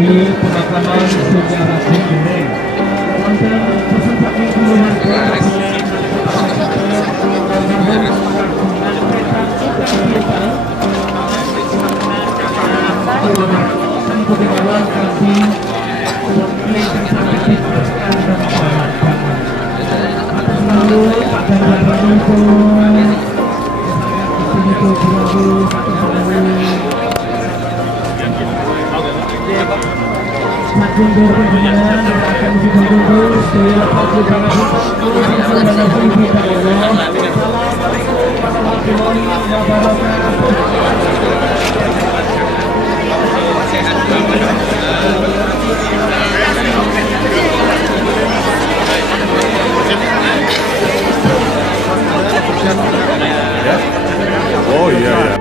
di pemakaman sejarah Cirebon. Wonten peserta puluhan Oh iya ya.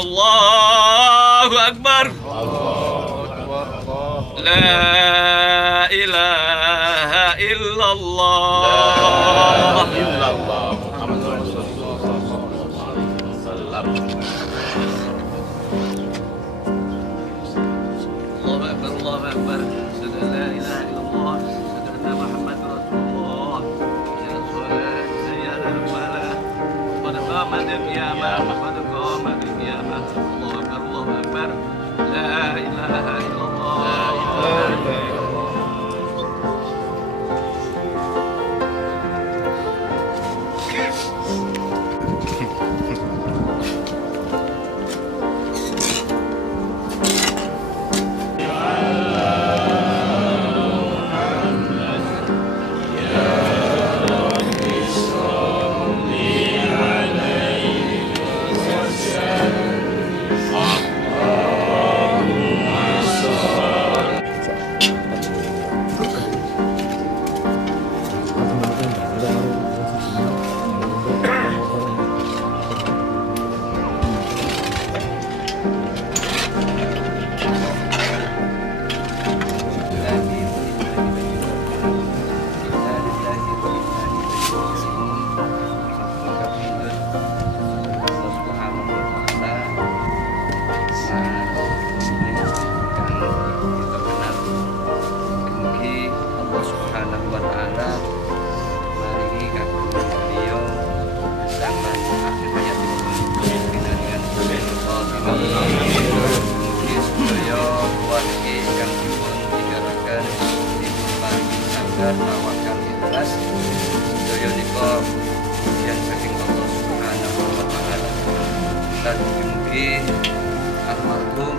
Allahu Akbar. La illallah. Muhammadur Rasulullah sallallahu alaihi wasallam. Allahu akbar, Allahu akbar. Asyhadu an la ilaha illallah, asyhadu anna Muhammadur Rasulullah. Ya salat sayyidina al-falah. Qad qamatil qiyamah, qad qamatil qiyamah. Allahu akbar, Allahu akbar. La ilaha illallah. La ilaha illallah. Tawakal ikhlas sedaya nika pujian saking Allah Subhanahu wa taala. Dan mugi almarhum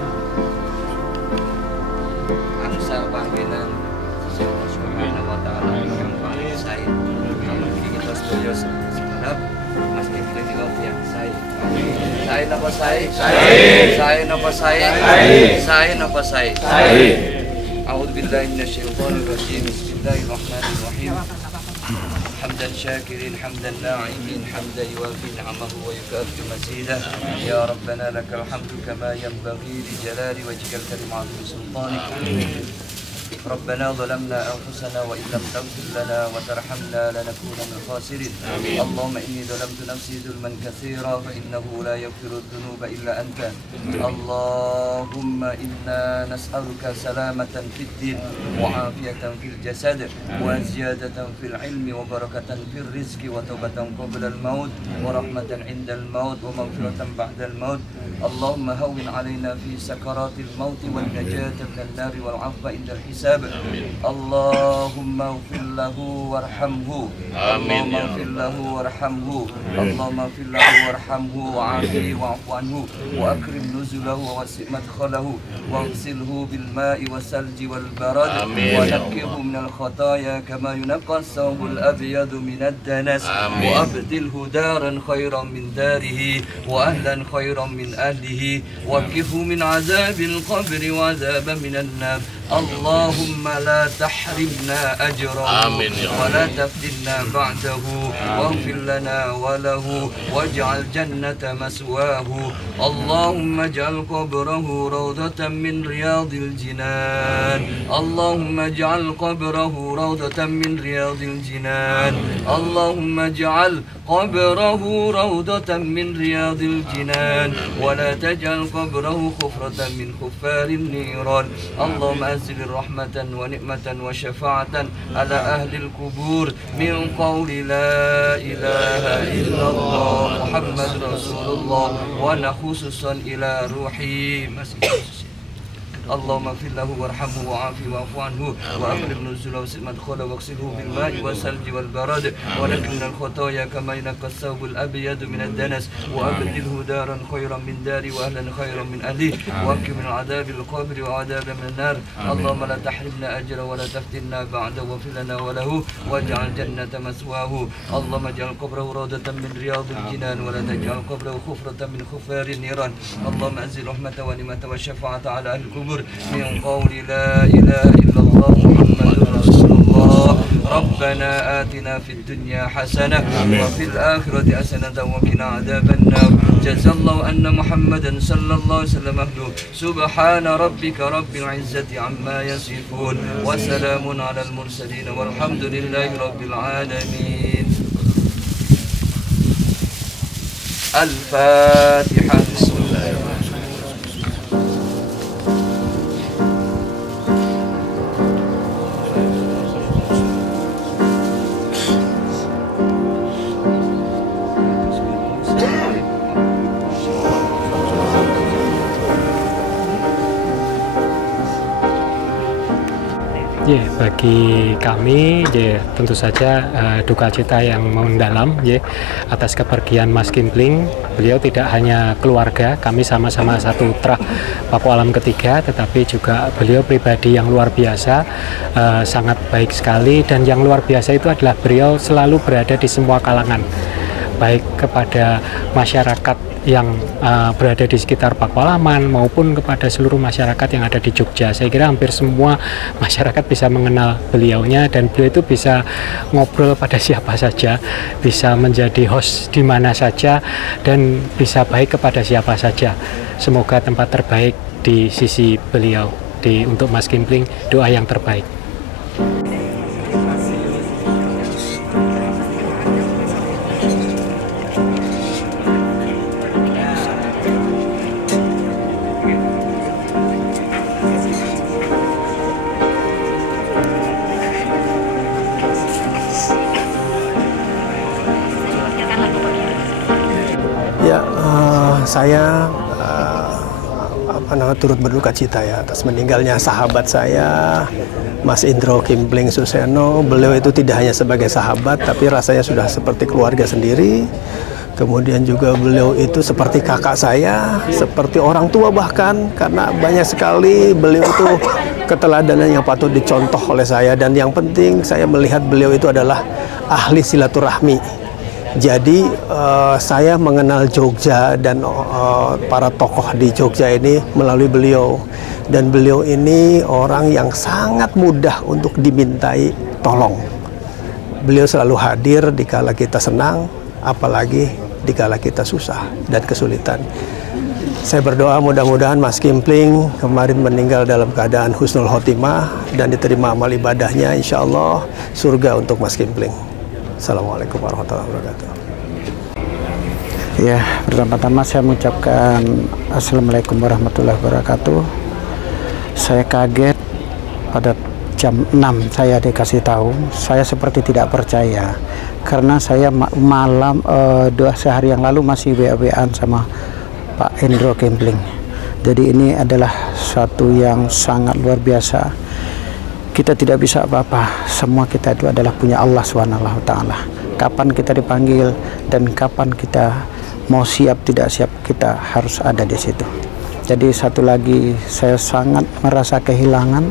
angsa panggenan Allah Subhanahu wa taala ingkang paling sae. Mugi kita sedaya segenap Mas Kevin diwati yang sae. Sae napa sae? Sae napa sae? Sae napa sae? أعوذ بالله من الشيطان الرجيم بسم الله الرحمن الرحيم حمدا شاكرين حمدا ناعمين حمدا يوافي نعمه ويكافئ مزيده يا ربنا لك الحمد كما ينبغي لجلال وجهك الكريم وعظيم سلطانك ربنا ظلمنا أنفسنا وإن لم تغفر لنا وترحمنا لنكون من الخاسرين. اللهم إني ظلمت نفسي ظلما كثيرا فإنه لا يغفر الذنوب إلا أنت. اللهم إنا نسألك سلامة في الدين وعافية في الجسد وزيادة في العلم وبركة في الرزق وتوبة قبل الموت ورحمة عند الموت ومغفرة بعد الموت. اللهم هون علينا في سكرات الموت والنجاة من النار والعفو عند الحساب. اللهم اغفر له وارحمه. اللهم اغفر له وارحمه. اللهم اغفر له وارحمه وعافه واعف عنه واكرم نزله ووسع مدخله واغسله بالماء والثلج والبرد ونقه من الخطايا كما ينقى الثوب الابيض من الدنس وابدله دارا خيرا من داره واهلا خيرا من اهله وكفه من عذاب القبر وعذابا من النار. اللهم لا تحرمنا أجره ولا تفتنا بعده واغفر لنا وله واجعل جنة مسواه. اللهم اجعل قبره روضة من رياض الجنان. اللهم اجعل قبره روضة من رياض الجنان. اللهم اجعل قبره روضة من رياض الجنان ولا تجعل قبره خفرة من خفار النيران. اللهم أنزل رحمة ونعمة وشفاعة على أهل القبور من قول لا إله إلا الله محمد رسول الله ونخصصا إلى روحي مسيح. اللهم اغفر له وارحمه وعافه واعف عنه واكرم نزله وسع مدخله واغسله بالماء والثلج والبرد ونقه من الخطايا كما ينقى الثوب الابيض من الدنس وابدله دارا خيرا من داري واهلا خيرا من اهله وانقه من عذاب القبر وعذاب من النار. اللهم لا تحرمنا اجره ولا تفتنا بعده واغفر لنا وله واجعل جنة مثواه. اللهم اجعل قبره روضة من رياض الجنان ولا تجعل قبره خفرة من خفار النيران. اللهم انزل رحمة ونعمة والشفاعة على اهل القبور من قول لا إله إلا الله محمد رسول الله. Rabbana atina fid dunya hasanah wa fil akhirati hasanah wa qina adzabannar. Jazallahu anna Muhammadan sallallahu alaihi wasallam ahlu. Subhana rabbika rabbil izzati amma yasifun wa salamun alal mursalin walhamdulillahi rabbil alamin. Al-Fatihah. Bismillahirrahmanirrahim. Ya, bagi kami ya tentu saja duka cita yang mendalam ya atas kepergian Mas Kimpling. Beliau tidak hanya keluarga, kami sama-sama satu trah Paku Alam ketiga, tetapi juga beliau pribadi yang luar biasa, sangat baik sekali, dan yang luar biasa itu adalah beliau selalu berada di semua kalangan, baik kepada masyarakat yang berada di sekitar Pakualaman maupun kepada seluruh masyarakat yang ada di Jogja. Saya kira hampir semua masyarakat bisa mengenal beliaunya, dan beliau itu bisa ngobrol pada siapa saja, bisa menjadi host di mana saja, dan bisa baik kepada siapa saja. Semoga tempat terbaik di sisi beliau. Untuk Mas Kimpling, doa yang terbaik. Ya, saya turut berduka cita ya atas meninggalnya sahabat saya, Mas Indro Kimpling Suseno. Beliau itu tidak hanya sebagai sahabat, tapi rasanya sudah seperti keluarga sendiri. Kemudian juga beliau itu seperti kakak saya, seperti orang tua bahkan, karena banyak sekali beliau itu keteladanan yang patut dicontoh oleh saya. Dan yang penting saya melihat beliau itu adalah ahli silaturahmi. Jadi saya mengenal Jogja dan para tokoh di Jogja ini melalui beliau. Dan beliau ini orang yang sangat mudah untuk dimintai tolong. Beliau selalu hadir dikala kita senang, apalagi dikala kita susah dan kesulitan. Saya berdoa mudah-mudahan Mas Kimpling kemarin meninggal dalam keadaan husnul khotimah dan diterima amal ibadahnya, insya Allah surga untuk Mas Kimpling. Assalamualaikum warahmatullahi wabarakatuh. Ya, pertama-tama saya mengucapkan Assalamualaikum warahmatullahi wabarakatuh. Saya kaget pada jam 6 saya dikasih tahu. Saya seperti tidak percaya karena saya malam sehari yang lalu masih WA-WAan sama Pak Indro Kimpling. Jadi ini adalah satu yang sangat luar biasa. Kita tidak bisa apa-apa, semua kita itu adalah punya Allah SWT. Kapan kita dipanggil dan kapan kita mau siap tidak siap, kita harus ada di situ. Jadi satu lagi, saya sangat merasa kehilangan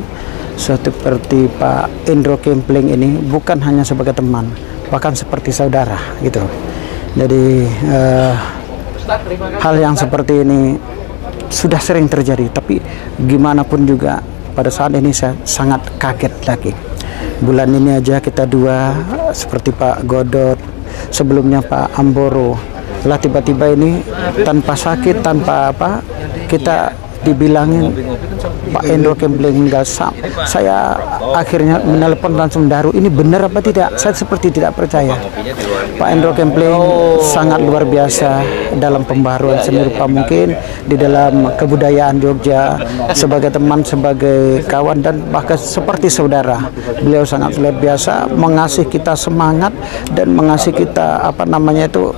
seperti Pak Indro Kimpling ini, bukan hanya sebagai teman, bahkan seperti saudara gitu. Jadi hal yang seperti ini sudah sering terjadi, tapi gimana pun juga pada saat ini saya sangat kaget lagi. Bulan ini aja kita dua, seperti Pak Godot, sebelumnya Pak Amboro, lah tiba-tiba ini tanpa sakit, tanpa apa, kita dibilangin Pak Indro Kimpling meninggal. Saya akhirnya menelpon langsung Daru, ini benar apa tidak? Saya seperti tidak percaya. Pak Indro Kimpling sangat luar biasa dalam pembaharuan seni rupa, mungkin di dalam kebudayaan Jogja, sebagai teman, sebagai kawan, dan bahkan seperti saudara. Beliau sangat luar biasa, mengasih kita semangat dan mengasih kita apa namanya itu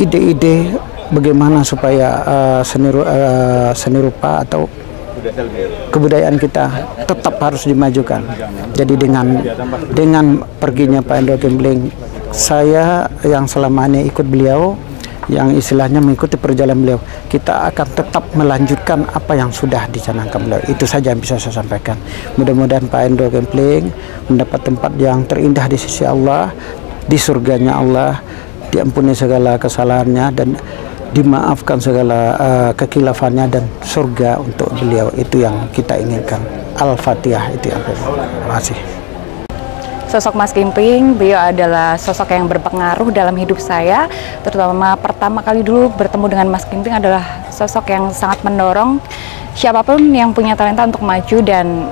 ide-ide bagaimana supaya seni rupa atau kebudayaan kita tetap harus dimajukan. Jadi dengan perginya Pak Indro Kimpling, saya yang selama ini ikut beliau, yang istilahnya mengikuti perjalanan beliau, kita akan tetap melanjutkan apa yang sudah dicanangkan beliau. Itu saja yang bisa saya sampaikan. Mudah-mudahan Pak Indro Kimpling mendapat tempat yang terindah di sisi Allah, di surganya Allah, diampuni segala kesalahannya dan dimaafkan segala kekilafannya, dan surga untuk beliau. Itu yang kita inginkan. Al-Fatihah itu yang terima kasih. sosok Mas Kimpling. Beliau adalah sosok yang berpengaruh dalam hidup saya, terutama pertama kali dulu bertemu dengan Mas Kimpling adalah sosok yang sangat mendorong siapapun yang punya talenta untuk maju, dan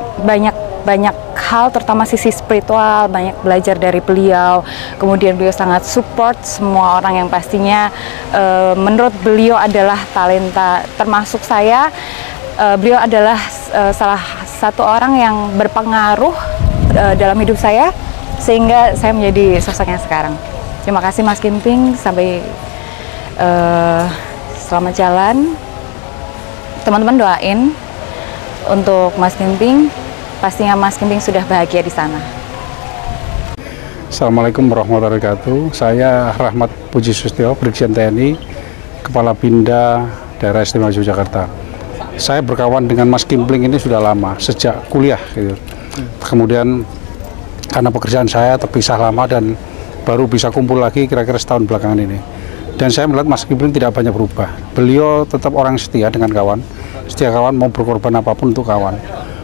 banyak hal, terutama sisi spiritual, banyak belajar dari beliau. Kemudian beliau sangat support semua orang yang pastinya menurut beliau adalah talenta, termasuk saya. Beliau adalah salah satu orang yang berpengaruh dalam hidup saya, sehingga saya menjadi sosok yang sekarang. Terima kasih Mas Kimpling, sampai selamat jalan. Teman-teman doain untuk Mas Kimpling. Pastinya Mas Kimpling sudah bahagia di sana. Assalamualaikum warahmatullahi wabarakatuh. Saya Rahmat Puji Sustio, Brigjen TNI, Kepala Binda Daerah Istimewa Yogyakarta. Saya berkawan dengan Mas Kimpling ini sudah lama, sejak kuliah gitu. Kemudian karena pekerjaan saya terpisah lama dan baru bisa kumpul lagi kira-kira setahun belakangan ini. Dan saya melihat Mas Kimpling tidak banyak berubah. Beliau tetap orang setia dengan kawan. Setia kawan, mau berkorban apapun untuk kawan.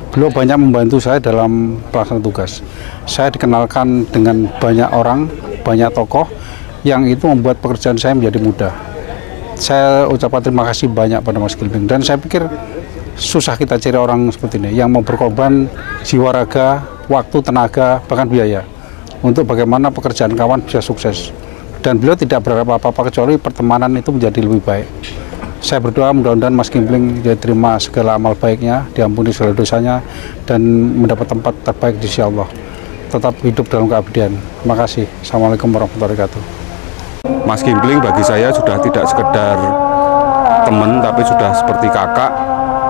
Beliau banyak membantu saya dalam pelaksanaan tugas. Saya dikenalkan dengan banyak orang, banyak tokoh, yang itu membuat pekerjaan saya menjadi mudah. Saya ucapkan terima kasih banyak pada Mas Kimpling. Dan saya pikir susah kita cari orang seperti ini, yang mau berkorban jiwa raga, waktu, tenaga, bahkan biaya, untuk bagaimana pekerjaan kawan bisa sukses. Dan beliau tidak berharap apa-apa kecuali pertemanan itu menjadi lebih baik. Saya berdoa mudah-mudahan Mas Kimpling diterima segala amal baiknya, diampuni segala dosanya, dan mendapat tempat terbaik di sisi Allah. Tetap hidup dalam keabdian. Terima kasih. Assalamualaikum warahmatullahi wabarakatuh. Mas Kimpling bagi saya sudah tidak sekedar teman, tapi sudah seperti kakak.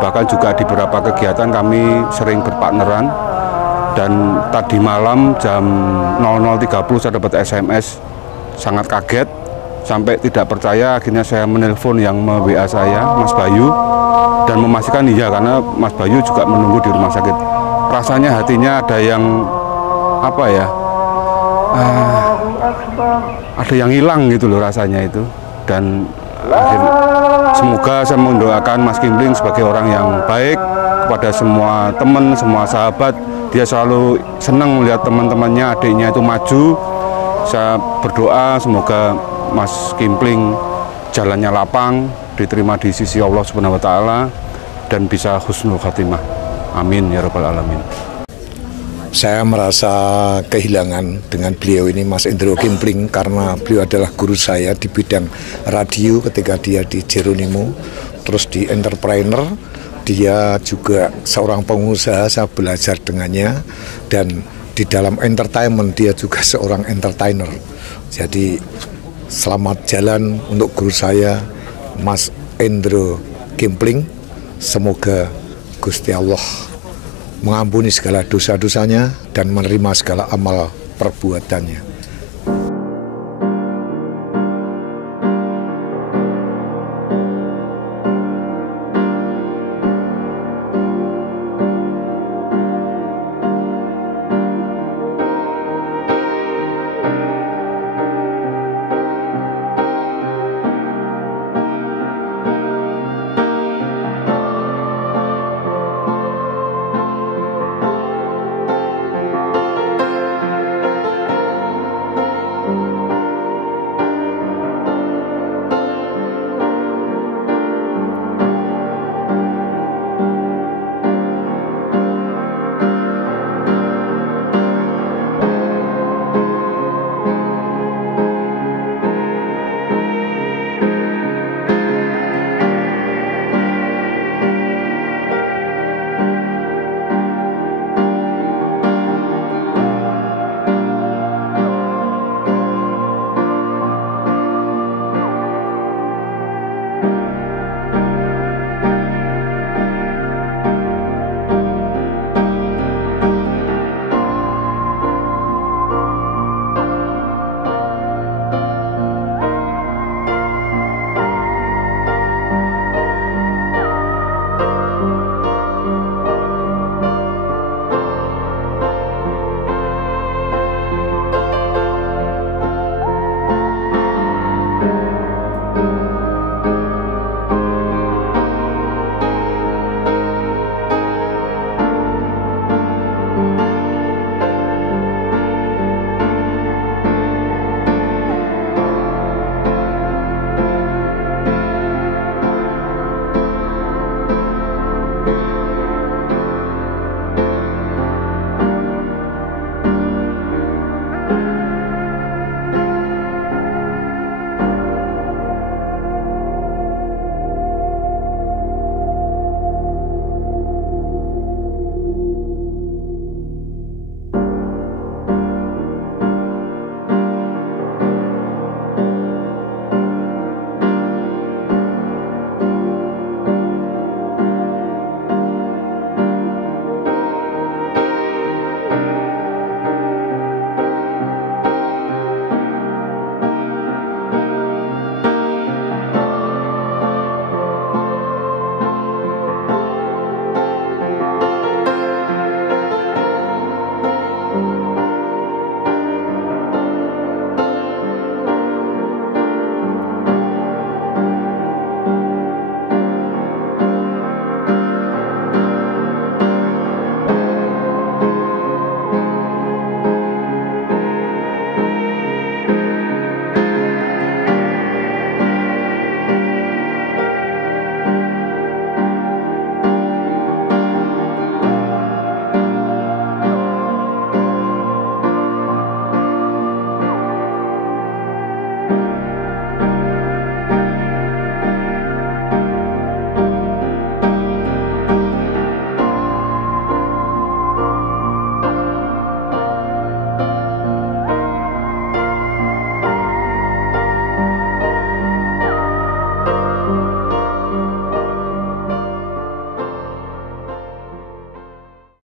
Bahkan juga di beberapa kegiatan kami sering berpartneran. Dan tadi malam jam 00.30 saya dapat SMS, sangat kaget, sampai tidak percaya. Akhirnya saya menelpon yang WA saya, Mas Bayu, dan memastikan iya, karena Mas Bayu juga menunggu di rumah sakit. Rasanya hatinya ada yang apa ya, ada yang hilang gitu loh rasanya itu. Dan akhirnya semoga saya mendoakan Mas Kimpling sebagai orang yang baik kepada semua teman, semua sahabat. Dia selalu senang melihat teman-temannya, adiknya itu maju. Saya berdoa semoga Mas Kimpling jalannya lapang, diterima di sisi Allah Subhanahu wa Ta'ala, dan bisa husnul khatimah. Amin ya rabbal alamin. Saya merasa kehilangan dengan beliau ini, Mas Indro Kimpling, karena beliau adalah guru saya di bidang radio ketika dia di Jeronimo, terus di entrepreneur. Dia juga seorang pengusaha, saya belajar dengannya, dan di dalam entertainment dia juga seorang entertainer. Jadi selamat jalan untuk guru saya, Mas Indro Kimpling. Semoga Gusti Allah mengampuni segala dosa-dosanya dan menerima segala amal perbuatannya.